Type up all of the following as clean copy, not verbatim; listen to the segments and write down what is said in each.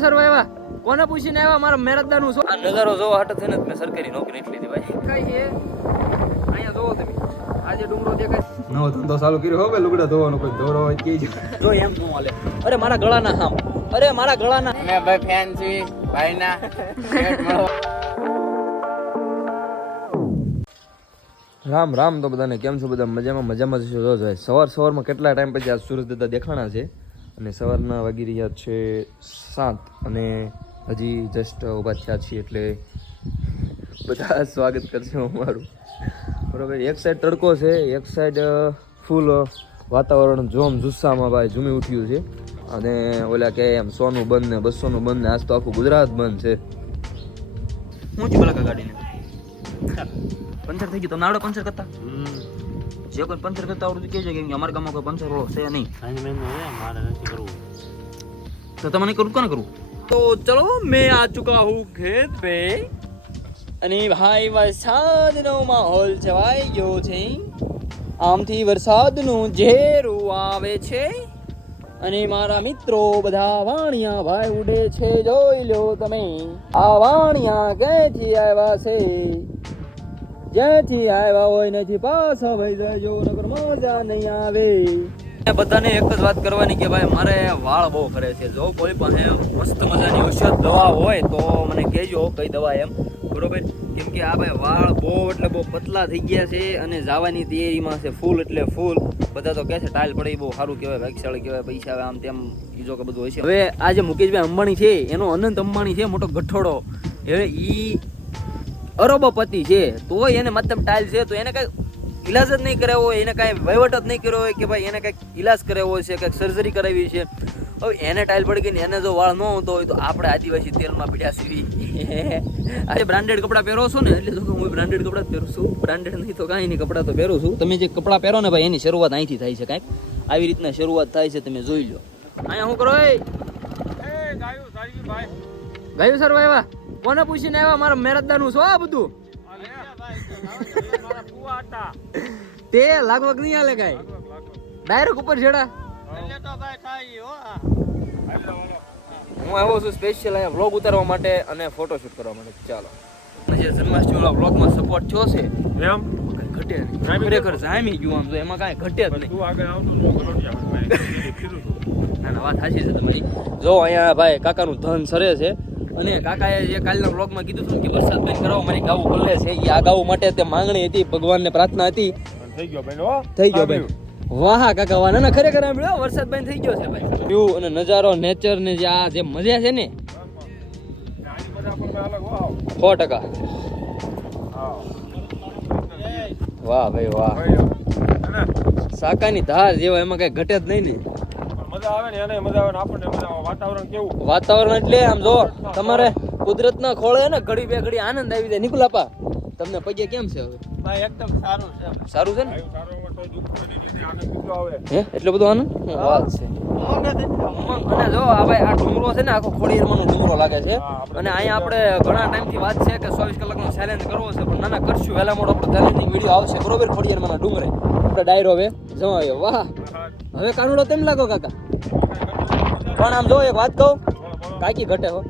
ગાયું સરવા આવ્યા કોને પૂછીને આવ્યા મારા મેરજદાનું શું આ નજારો જોવા હટ થઈને મેં સરકારી નોકરી એટલી હતી ભાઈ કઈ છે અહીંયા જોવો તમે આજે ડુંગરો દેખાય નવો ધંધો ચાલુ કર્યો હવે લુગડા ધોવાનો કોઈ ધોરો હોય કે જો એમ નું હાલે અરે મારા ગળાના હામ અરે મારા ગળાના અમે ભાઈ ફેન છીએ ભાઈના શેઠ મળો. રામ રામ તો બધાને કેમ છો બધા મજામાં છો જો સવારમાં કેટલા ટાઈમ પછી આજ સુરજ દાદા દેખાણા છે અને સવારના વાગી રહ્યા છે 7 અને હજી જસ્ટ ઊભા થયા છીએ એટલે બધા સ્વાગત કરશે અમારું બરોબર. એક સાઈડ તડકો છે એક સાઈડ ફૂલ વાતાવરણ જોમ જુસ્સામાં ભાઈ ઝૂમી ઉઠ્યું છે અને ઓલા કે એમ 100 નું બંધ ને 200 નું બંધ ને આજ તો આખું ગુજરાત બંધ છે. હું છું ભલા ગાડીને પંચર થઈ ગયું. તમને આવડે પંચર કરતા? જે કોઈ પંચર કરતા આવડતું કહેજો કે અમારા ગામમાં કોઈ પંચર વાળો છે નહીં. તો તમને કરું કોને કરું? તો ચલો મેં આ ચુકા હું ખેત पे અને ભાઈ વરસાદનો માહોલ છવાઈ ગયો છે. આમથી વરસાદનું ઝેરું આવે છે અને મારા મિત્રો બધા વાણિયા ભાઈ ઉડે છે. જોઈ લો તમે આ વાણિયા ક્યાંથી આવ્યા છે? જ્યાંથી આવ્યા હોય નથી પાછા ભાઈ જજો નકર મજા નહીં આવે. બધાને એક જ વાત કરવાની કે ભાઈ મારે વાળ બહુ ખરે છે. જો કોઈ પાસે મસ્ત મજાની ઔષધ દવા હોય તો મને કહેજો કઈ દવા એમ બરોબર. કેમ કે આ ભાઈ વાળ બહુ એટલે બહુ પતલા થઈ ગયા છે અને જવાની તૈયારીમાં છે ફૂલ એટલે ફૂલ. બધા તો કહે છે ટાઈલ પડી બહુ સારું કહેવાય ભાગ્યશાળી કહેવાય પૈસા આવે આમ તેમ બીજો કે બધું હોય છે. હવે આ જે મુકેશભાઈ અંબાણી છે એનો અનંત અંબાણી છે મોટો ગઠોડો. હવે ઈ અરબપતિ છે તો એને મતલબ ટાઈલ છે તો એને કઈ ઇલાજ જ નહીં કરાવ્યો હોય એને કાંઈ વહીવટ જ નહીં કર્યો હોય કે ભાઈ એને કંઈક ઇલાજ કરાવ્યો છે કંઈક સર્જરી કરાવી છે. હવે એને ટાઈલ પડી ગઈ ને એને જો વાળ ન હોતો હોય તો આપણે આદિવાસી તેલમાં પીડ્યા સીવી. આજે બ્રાન્ડેડ કપડાં પહેરો છો ને એટલે તો હું બ્રાન્ડેડ કપડાં જ પહેરું છું. બ્રાન્ડેડ નહીં તો કાંઈ નહીં કપડાં તો પહેરું છું. તમે જે કપડાં પહેરો ને ભાઈ એની શરૂઆત અહીંથી થાય છે કાંઈક આવી રીતના શરૂઆત થાય છે તમે જોઈ લો. અહીંયા શું કરો ગાયું સરવા આવ્યા કોને પૂછીને આવ્યા મારા મેરજદાનું શું આ બધું તે લાગવગ નહીં હાલે કાઈ ડાયરેક્ટ ઉપર છેડા. હું આવ્યો છું સ્પેશિયલ અહીંયા વ્લોગ ઉતારવા માટે અને ફોટોશૂટ કરવા માટે. ચાલો જે જન્માષ્ટમીના વ્લોગમાં સપોર્ટ થયો છે એમ ઘટે નહીં ખરેખર જામી ગયું આમ તો એમાં કાંઈ ઘટે જ નહીં. ના ના વાત સાચી છે તમારી. જો અહીંયા ભાઈ કાકાનું ધન સરે છે અને કાકાએ જે કાલના વ્લોગમાં કીધું હતું કે વરસાદ બંધ કરાવો મારી ગાવું ખુલ્લે છે એ આ ગાવું માટે તે માંગણી હતી ભગવાનને પ્રાર્થના હતી. થઈ ગયો બેન વાહ કાકા વાહ. ના ખરેખર સાંભળ્યો વરસાદ બંધ થઈ ગયો છે ભાઈ. વ્યૂ અને નજારો નેચર ને જે આ જે મજા છે ને 100%. વાહ ભાઈ વાહ. સાકાની ધાર જેવા એમાં કઈ ઘટે જ નહીં ને. વાતાવરણ એટલે આમ જો તમારે કુદરત ના ખોળે ને ઘડી બે ઘડી આનંદ આવી જાય. નિકુલાપા તમને પગે કેમ છે હવે? એકદમ સારું છે. સારું છે ને હે એટલો બધો આનંદ વાત છે. અને જો આ ભાઈ આ ડુંગરો છે ને આખો ખોડિયારમાંનો ડુંગરો લાગે છે અને અહીંયા આપણે ઘણા ટાઈમથી વાત છે કે 24 કલાકનો ચેલેન્જ કરવો છે પણ નાના કરશું વહેલા મોડો આપણો ચેલેન્જિંગ વિડીયો આવશે બરોબર. ખોડિયારમાંના ડુંગરે આપણે ડાયરો હવે જમાવ્યો. વાહ હવે કાનુડો તેમ લાગો કાકા પણ આમ જો એક વાત કહું કાકી ઘટે હો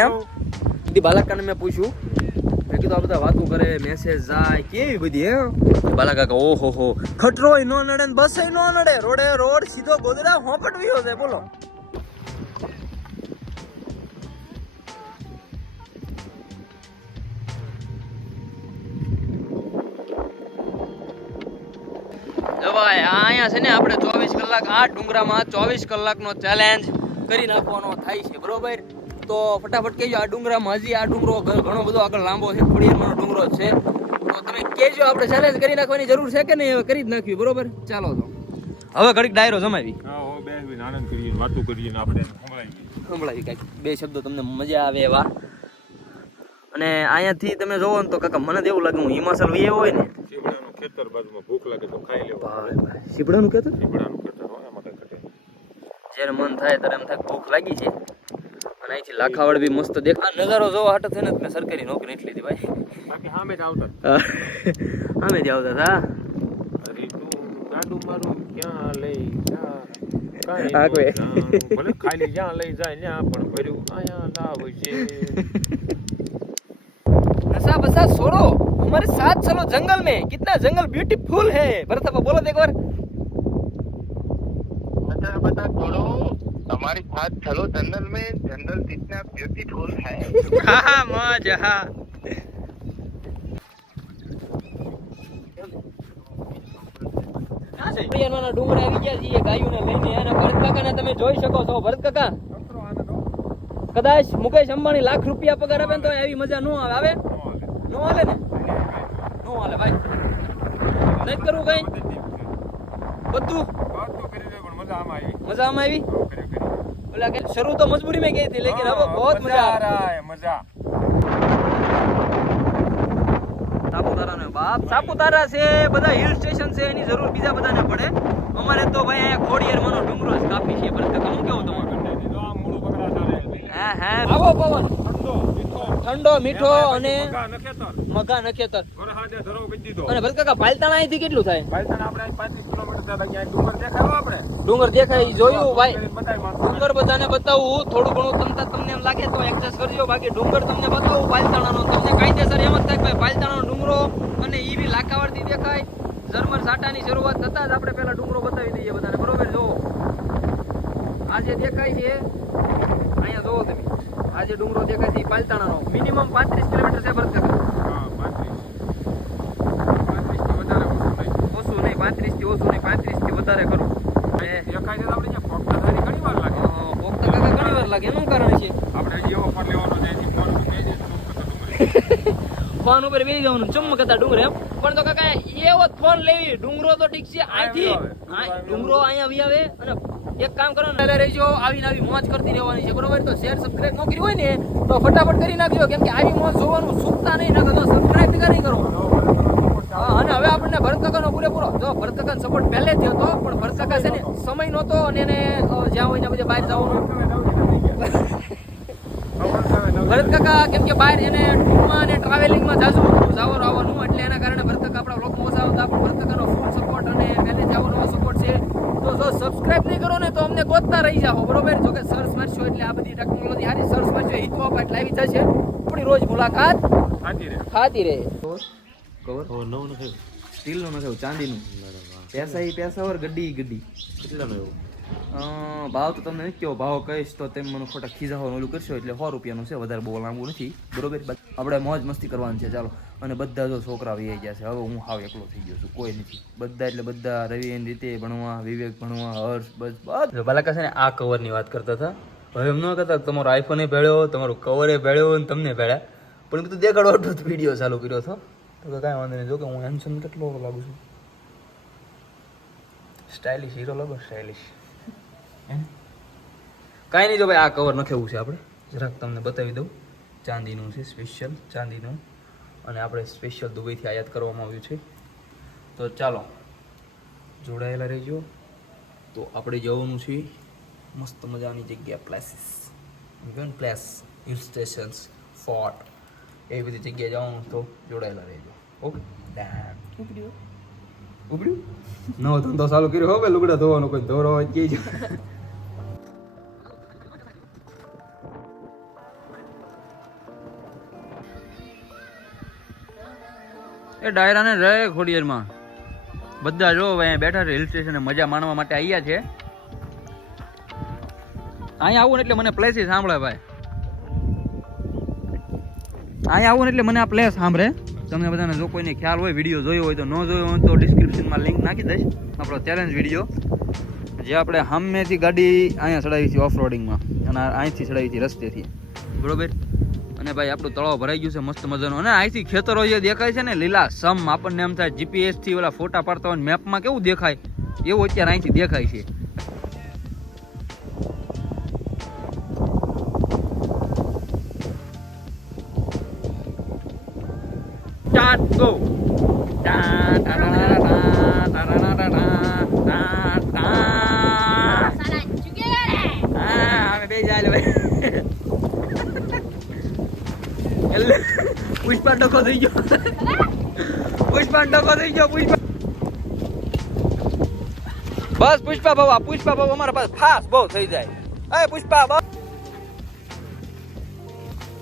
એમ દી બાલાકાને મેં પૂછ્યું મેં કીધું આ બધા વાતો કરે મેસેજ જાય કેવી બધી હે બાલા કાકા ઓહો હો ખટરોય નો નડે ને બસે નો નડે રોડે રોડ સીધો ગોદડા હોપટવ્યો છે બોલો. ભાઈ અહીંયા છે ને આપણે 24 કલાક આ ડુંગરામાં 24 કલાકનો ચેલેન્જ કરી નાખવાનો થાય છે બરોબર. તો ફટાફટ કહેજો આ ડુંગરામાં હજી આ ડુંગરો ઘણો બધો આગળ લાંબો છે ખોડિયારમાંનો ડુંગરો છે તો તમે કહેજો આપણે ચેલેન્જ કરી નાખવાની જરૂર છે કે નહીં હવે કરી જ નાખ્યું બરોબર. ચાલો તો હવે ઘડીક ડાયરો જમાવી સંભળાવી કાંઈક બે શબ્દો તમને મજા આવે એવા. અને અહીંયાથી તમે જોવો ને તો કાકા મને તો એવું લાગે હું હિમાચલ વહી હોય ને ખેતર બાજુમાં ભૂખ લાગે તો ખાઈ લેવું. સીપડાનું ખેતર એમાં કઈ ઘટે. જ્યારે મન થાય ત્યારે એમ થાય ભૂખ લાગી છે અને અહીંથી લાખાવડ બી મસ્ત દેખા નજારો જોવા હાટે થઈને મેં સરકારી નોકરી એટલી હતી ભાઈ. બાકી સામે જ આવતા સામે જ આવતા હતા. અરે તું ગાડું મારું ક્યાં લઈ જા કાંઈ આગળ. નો જાણું. ભલે ખાલી જ્યાં લઈ જાય ત્યાં પણ ભર્યું આયા લાવ છે. नशा बसा छोड़ो हमारे साथ चलो जंगल में कितना जंगल ब्यूटीफुल है भरत पापा बोलो तो एक बार बता छोड़ो हमारे साथ चलो जंगल में जंगल कितना ब्यूटीफुल है हाँ मौज हाँ હરિયાણાના ડુંગર આવી ગયા છીએ ગાયોને લઈને અને ભરત કાકાને તમે જોઈ શકો છો ભરત કાકા કદાચ મુકેશ અંબાણી લાખ રૂપિયા પગાર આપે ને તો એવી મજા ન આવે નો હાલે ને નો હાલે ભાઈ નહીં કરવું કઈ બધું મજા આમાં આવી ઓલા કે શરૂ તો મજબૂરી में गई थी लेकिन अब बहुत मजा आ रहा है મજા. સાપુતારા ને બાપ સાપુતારા છે બધા હિલ સ્ટેશન છે એની જરૂર બીજા બધાને પડે અમારે તો ભાઈ અહીંયા ખોડિયારમાંનો ડુંગરો જ કાપી છે ભરત કાકા હું કેવું તમારું હા આવો પવન ઠંડો મીઠો અને મગા નખેતર અને ભરત કાકા પાલતાણા અહીંથી કેટલું થાય ડુંગર દેખાય ઈ જોયું ભાઈ ડુંગર બધાને બતાવું થોડું ઘણું તમને એમ લાગે તો એડજસ્ટ કરજો બાકી ડુંગર તમને બતાવું પાલતાણાનો તમને કાયદેસર એમ જ થાય કે પાલતાણાનો ડુંગરો અને ઈ બી લાકાવારથી દેખાય ઝરમર સાટાની શરૂઆત થતા જ આપણે પહેલા ડુંગરો બતાવી દઈએ બધાને બરોબર જો આ જે દેખાય છે અહીંયા જોવો તમે આ જે ડુંગરો દેખાય છે ઈ પાલતાણાનો મિનિમમ 35 કિલોમીટર છે ભરત કાકા ઓછું નહીં 35 થી ઓછું નહીં 35 થી વધારે ખરું પોગતા કાકા ઘણી વાર લાગે એનું કારણ છે ફોન ઉપર બેસી જવાનું ચમકતા ડુંગર એમ પણ તો કાકા એવો ફોન લેવી ડુંગરો તો ઠીક છે અહીંથી ડુંગરો અહીંયા આવી આવે અને એક કામ કરો ને રહેજો આવીને આવી મોજ કરતી રહેવાની છે બરોબર તો શેર સબસ્ક્રાઇબ ન કરી હોય ને તો ફટાફટ કરી નાખજો કેમ કે આવી મોજ જોવાનું ચૂકતા નહીં નકર તો સબસ્ક્રાઇબ નહીં કરો અને હવે આપણને ભરત કાકાનો પૂરેપૂરો જો ભરત કાકાનો સપોર્ટ પહેલેથી હતો પણ ભરત કાકા છે ને સમય નહોતો અને એને જ્યાં હોય ને બધે બહાર જવાનું ભરત કાકા કેમ કે બહાર એને ટૂરમાં અને ટ્રાવેલિંગમાં જાજુ જવાનું આવવાનું એટલે એના કારણે ભરત કાકા આપણા બ્લોગમાં ઓછા આવતા પણ ભરત કાકાનો ફૂલ સપોર્ટ અને પહેલે જવાનો સપોર્ટ છે તો જો સબસ્ક્રાઇબ નહીં કરો ને તો અમને ગોતતા રહી જાઓ બરોબર જો કે સર્ચ મારશો એટલે આ બધી ટેકનોલોજી હારી સર્ચ મારશો હિતો પાટ લાવી જશે આપણી રોજ મુલાકાત ખાતી રહે કવર સ્ટીલ નો નખાવ ચાંદીનું પૈસા ઓર ગड्डी કેટલાનો એવો ભાવ તો તમને નથી કેવો ભાવ કહીશ તો તેમ મને ખોટા ખીજાવાનું ઓલું કરશો એટલે 100 રૂપિયાનું છે વધારે બહુ લાંબુ નથી બરોબર આપણે મોજ મસ્તી કરવાની છે ચાલો અને બધા જો છોકરા વહી ગયા છે હવે હું હાવ એકલો થઈ ગયો છું કોઈ નથી બધા એટલે બધા રવિ એની રીતે ભણવા વિવેક ભણવા હર્ષ બસ બાલાકા છે ને આ કવરની વાત કરતા હતા હવે એમ ન કહેતા તમારો આઈફોન ભેળ્યો તમારું કવરે ભેળ્યો અને તમને ભેળ્યા પણ બધું દેખાડો એટલો વિડીયો ચાલુ કર્યો હતો તો કાંઈ વાંધો નહીં જો કે હું હેન્ડસમ કેટલો લાગુ છું સ્ટાઇલિશ હીરો લાગો સ્ટાઇલિશ કાંઈ નહીં જો ભાઈ આ કવર નખેવું છે આપણે જરાક તમને બતાવી દઉં ચાંદીનું છે સ્પેશિયલ ચાંદીનું અને આપણે સ્પેશિયલ દુબઈથી આયાત કરવામાં આવ્યું છે તો ચાલો જોડાયેલા રહેજો તો આપણે જવાનું છે મસ્ત મજાની જગ્યા places place hill stations fort એવી બધી જગ્યાએ જવાનું તો જોડાયેલા રહેજો ઓકે ઉપડ્યું નવો ધંધો ચાલુ કર્યો હવે લુગડા ધોવાનો કોઈ ધોરો હોય કે એ ડાયરાને રહે ખોડિયારમાં બધા જો અહીંયા બેઠા છે હિલ સ્ટેશને મજા માણવા માટે આવ્યા છે અહીંયા આવું ને એટલે મને પ્લેસ સાંભળે ભાઈ અહીંયા આવું ને એટલે મને આ પ્લેસ સાંભળે તમને બધાને જો કોઈને ખ્યાલ હોય વિડીયો જોયો હોય તો ન જોયો હોય તો ડિસ્ક્રિપ્શનમાં લિંક નાખી દઈશ આપણો ચેલેન્જ વિડીયો જે આપણે સામેથી ગાડી અહીંયા ચડાવી છે ઓફ રોડિંગમાં અને અહીંથી ચડાવી છે રસ્તેથી બરોબર અને ભાઈ આપણું તળાવ ભરાઈ ગયું છે મસ્ત મજાનું અને અહીંથી ખેતરો જે દેખાય છે ને લીલા સમ આપણને એમ થાય જીપીએસ થી ઓલા ફોટા પાડતા હોય મેપમાં કેવું દેખાય એવું અત્યારે અહીંથી દેખાય છે સ્ટાર્ટ ગો પુષ્પા ડકો થઈ ગયો પુષ્પા ડકો થઈ ગયો પુષ્પા બસ પુષ્પા ભાવ અમારા પાસે ફાસ બહુ થઈ જાય. એ પુષ્પા બસ.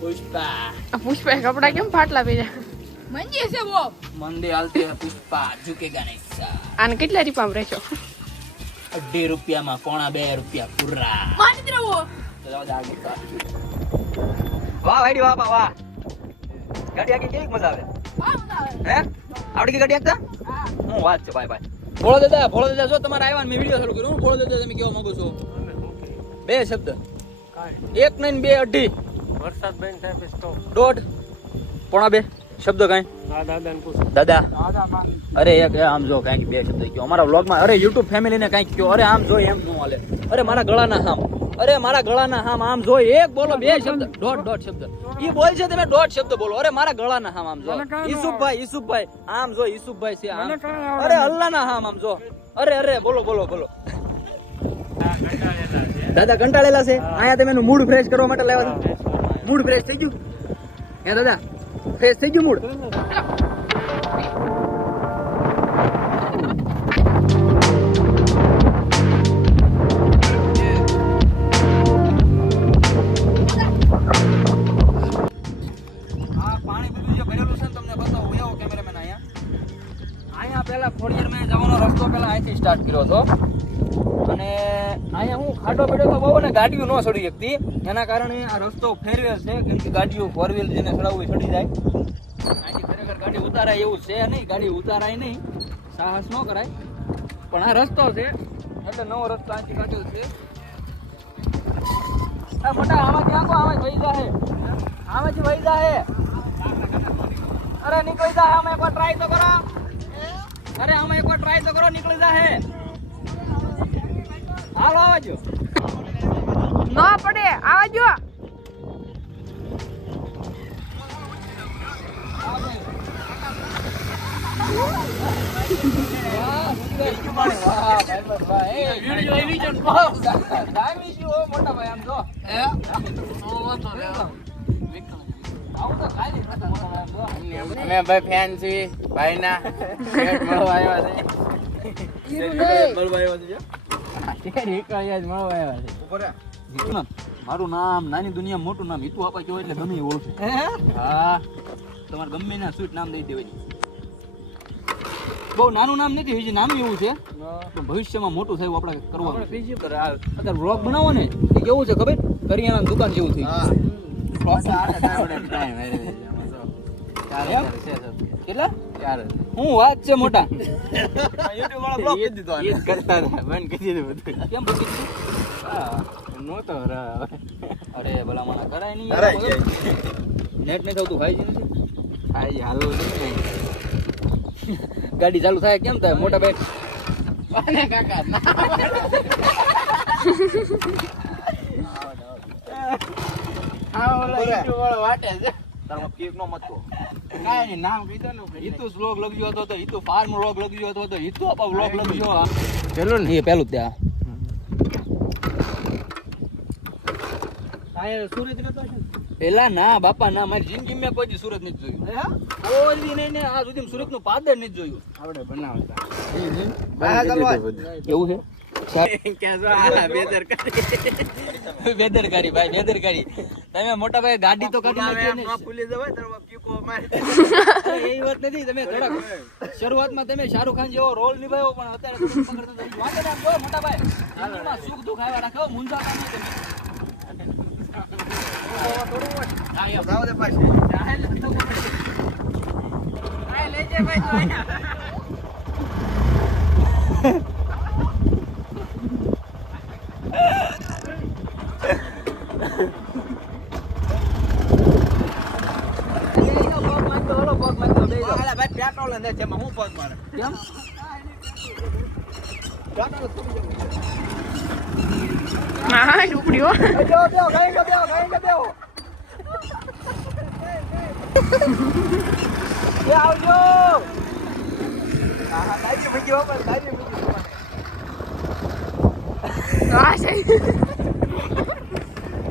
પુષ્પા પુષ્પા કપડા કેમ ફાટલા પહેર્યા? મંજી છે વો મંદિર હાલતી હે પુષ્પા ઝુકેગા નહીં સા. આને કેટલા રૂપિયામાં રહેશો? 2.5 રૂપિયામાં 2.5 રૂપિયા પૂરા. માની રહો વાહ ભાઈ વાહ વાહ. ગાડી આખી કેવી મજા આવે હે? આવડી ગઈ ગાડી આખતા? હું વાત છે ભાઈ ભાઈ. ભોળો દાદા જો તમારે આવ્યા મેં વિડીયો ચાલુ કર્યો. ભોળો દાદા તમે કેવા માંગો છો? 2 શબ્દ. 1 નહીં 2 અઢી. વરસાદ બેન થાય સ્ટોપ. 1.5 2.5 શબ્દ કાંઈ દાદાને પૂછ. દાદા અરે એક આમ જો કાંઈક 2 શબ્દ કયો અમારા વ્લોગમાં. અરે યુટ્યુબ ફેમિલીને કાંઈક કયો. અરે આમ જો એમ નું હાલે. અરે મારા ગળાના હામ આમ જો એક બોલો 2 શબ્દ. દોઢ શબ્દ ઈ બોલ છે તમે 1.5 શબ્દ બોલો. અરે મારા ગળાના હામ આમ જો. ઈસુફભાઈ આમ જો ઈસુફભાઈ છે આમ. અરે અલ્લાહના હામ આમ જો. અરે બોલો દાદા કંટાળેલા છે. આયા તમે એનું મૂડ ફ્રેશ કરવા માટે લાવ્યા હતા. મૂડ ફ્રેશ થઈ ગયું હે દાદા? ફ્રેશ થઈ ગયું મૂડ? પાણી બધું જે ભરેલું છે ને તમને બતાવું. એવો કેમેરામેન અહીંયા પહેલા ખોડિયારમાં જવાનો રસ્તો પહેલા અહીંથી સ્ટાર્ટ કર્યો હતો અને અહીંયા હું ખાડો પડ્યો તો બહુ ને ગાડીઓ ન ચડી શકતી. એના કારણે આ રસ્તો ફેરવેલ છે કેમ કે ગાડીઓ 4 જેને ચડાવવું ચડી જાય. અહીંથી ખરેખર ગાડી ઉતારાય એવું છે નહીં. ગાડી ઉતારાય નહીં, સાહસ ન કરાય. પણ આ રસ્તો છે એટલે નવો રસ્તો અહીંથી કાઢ્યો છે. મોટા આમાંથી આંખો વહી જાય. અરે નીકળી જાય. આમાં એકવાર ટ્રાય તો કરો. નીકળી જાય. હાલો આવજો. ન પડે આવજો. અમે ભાઈ ફેન છીએ ભાઈના. ભેટ મળવા આવ્યા છે. મારું નામ નાની દુનિયા મોટું નામ હિતુ આપા જો એટલે ગમે એ ઓળખે. હા તમારે ગમે ના સ્વીટ નામ દઈ દેવાય. બહુ નાનું નામ નથી, હજી નાનું એવું છે પણ ભવિષ્યમાં મોટું થાય એવું આપણે કરવાનું. અત્યારે વ્લોગ બનાવો ને એ કેવું છે ખબર? કરિયાણાની દુકાન જેવું થઈ ગયું. કેટલા હું વાત છે મોટા? કેમ અરે ભલા મને કરાય નહીં. નેટ નહીં થતું, 5G નથી. ગાડી ચાલુ થાય કેમ થાય મોટા ભાઈ? પેલું ત્યાં પેલા ના બાપા ના, મારી જિંદગી મેં કોઈ દી સુરત નથી જોયું. કોઈ દી નહીં ને આ સુધી સુરત નું પાદર નથી જોયું. આવડે બનાવતા એવું છે બેદરકારી ભાઈ, બેદરકારી. તમે મોટા ભાઈ ગાડી તો કાઢી નાખી ને. એ વાત નથી. તમે થોડાક શરૂઆતમાં તમે શાહરુખ ખાન જેવો રોલ નિભાવ્યો પણ અત્યારે મોટા ભાઈ સુખ દુઃખ આવ્યા રાખો. મુંજાતા નહીં તમે. હા ઉપડ્યો.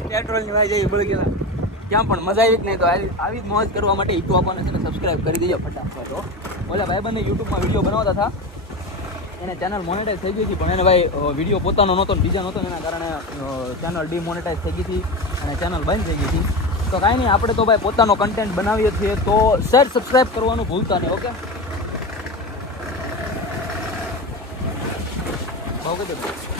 પેટ્રોલ ની વાય જઈ બળી ગયા. ક્યાં પણ મજા આવી જ નહીં. તો આવી જ મોજ કરવા માટે હિતુ આપવાને છે ને સબસ્ક્રાઇબ કરી દેજો ફટાફટ. ઓલા ભાઈબંધને યુટ્યુબમાં વિડીયો બનાવતા હતા એને ચેનલ મોનેટાઈઝ થઈ ગઈ હતી, પણ એને ભાઈ વિડીયો પોતાનો નહોતો ને બીજા નહોતો, એના કારણે ચેનલ ડીમોનેટાઈઝ થઈ ગઈ હતી અને ચેનલ બંધ થઈ ગઈ હતી. તો કાંઈ નહીં, આપણે તો ભાઈ પોતાનો કન્ટેન્ટ બનાવીએ છીએ, તો શેર સબસ્ક્રાઈબ કરવાનું ભૂલતા નહીં. ઓકે, ભાવ કીધું.